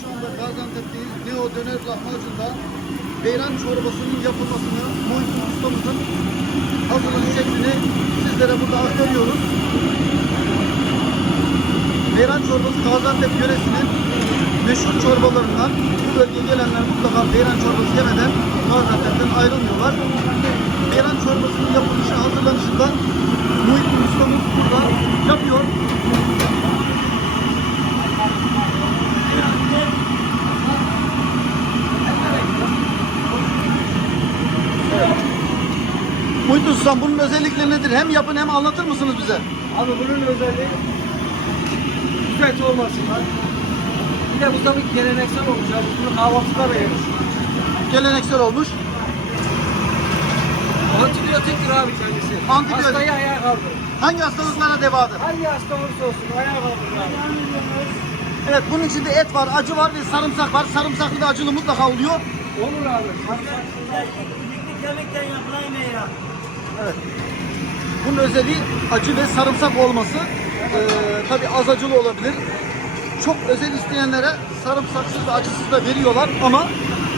Şu anda Gaziantep'teyiz. Neo Döner Lahmacun'da beyran çorbasının yapılmasını Muhittin ustamızın hazırlanış şeklini sizlere burada aktarıyoruz. Beyran çorbası Gaziantep yöresinin meşhur çorbalarından. Bu bölgeye gelenler mutlaka beyran çorbası yemeden Gaziantep'ten ayrılmıyorlar. Beyran çorbasının yapılışı, hazırlanışında Muhittin ustamız burada yapıyor. Muhittin ustam bunun özellikleri nedir? Hem yapın hem anlatır mısınız bize? Abi bunun özelliği güzel olması var. Bir de bu tabii geleneksel olmuş abi. Bunu kahvaltıda da yeriz. Geleneksel olmuş. Antibiyotiktir abi kendisi. Antibiyotik. Hastayı ayağa kaldırır. Hangi hastalıklara devadır? Hangi hasta olursa olsun ayağa kaldırır abi. Evet bunun içinde et var, acı var ve sarımsak var. Sarımsaklı da acılı mutlaka oluyor. Olur abi. Kemikten yapılan yemeği ya. Evet. Bunun özelliği acı ve sarımsak olması. Ee, tabii az acılı olabilir. Çok özel isteyenlere sarımsaksız ve acısız da veriyorlar ama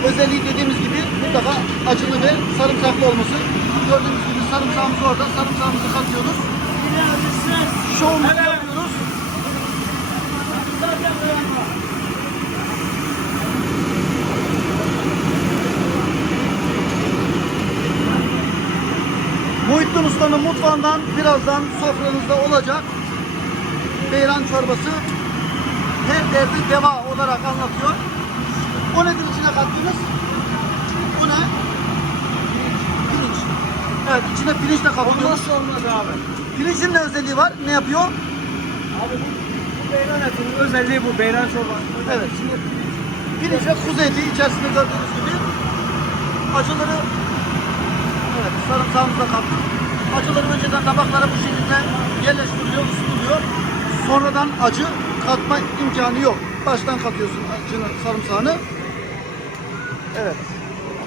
özelliği dediğimiz gibi mutlaka acılı ve sarımsaklı olması. Gördüğünüz gibi sarımsağımız orada. Sarımsağımızı katıyoruz. Şovumuzu yapıyoruz. Usta'nın mutfağından birazdan sofranızda olacak beyran çorbası her derdi deva olarak anlatıyor. O nedir içine kattınız? Bu ne? Pirinç. Evet içine pirinç de katılıyor. Olmazsa olmaz abi. Pirincin ne özelliği var? Ne yapıyor? Abi bu, bu beyran etinin özelliği bu. Beyran çorbası. Evet şimdi pirinç ve kuzu eti içerisinde gördüğünüz gibi acıları evet sarımsağımızı da Acıları önceden tabaklara bu şekilde yerleştiriliyor, ısıtılıyor. Sonradan acı katma imkanı yok. Baştan katıyorsun acını, sarımsağını. Evet.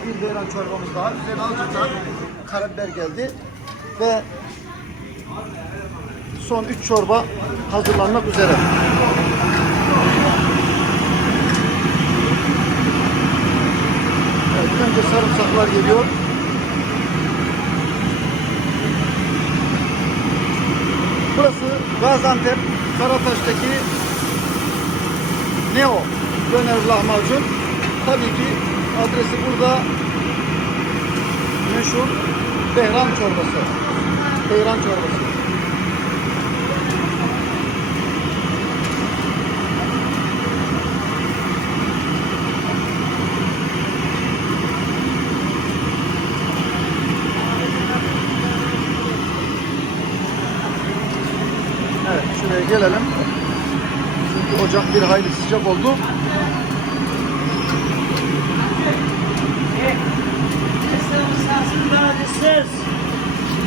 Bir beyran çorbamız daha. Üzerine azıcık karabiber geldi. Ve son 3 çorba hazırlanmak üzere. Evet, önce sarımsaklar geliyor. Gaziantep Karataş'taki Neo Döner Lahmacun. Tabii ki adresi burada meşhur Behran çorbası. Beyran çorbası. Evet şuraya gelelim. Çünkü ocak bir hayli sıcak oldu.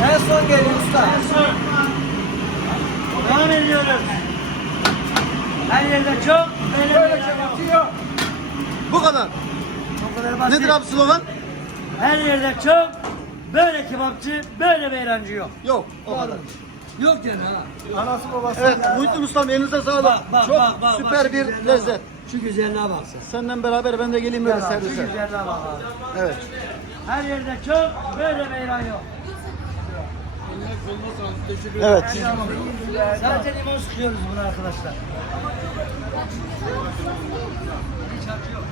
En son geliyor usta. Devam ediyoruz. Her yerde çok böyle Böyle bir yer yok. kebapçı yok. Bu kadar. O kadar basit. Nedir abi slogan? Her yerde çok böyle kebapçı, böyle beyrancı yok. Yok. O kadar. Yok yani ha. Anası babası. Evet Muhittin Ustam elinize sağlık. Bak, bak, Çok bak, bak, süper bak, bir lezzet. Bak. Şu güzelliğe bak sen. Senden beraber ben de geleyim böyle servise. Şu güzelliğe bak. Evet. Her yerde çok böyle meyran yok. Evet. Sadece limon sıkıyoruz bunu arkadaşlar. Hiç yok.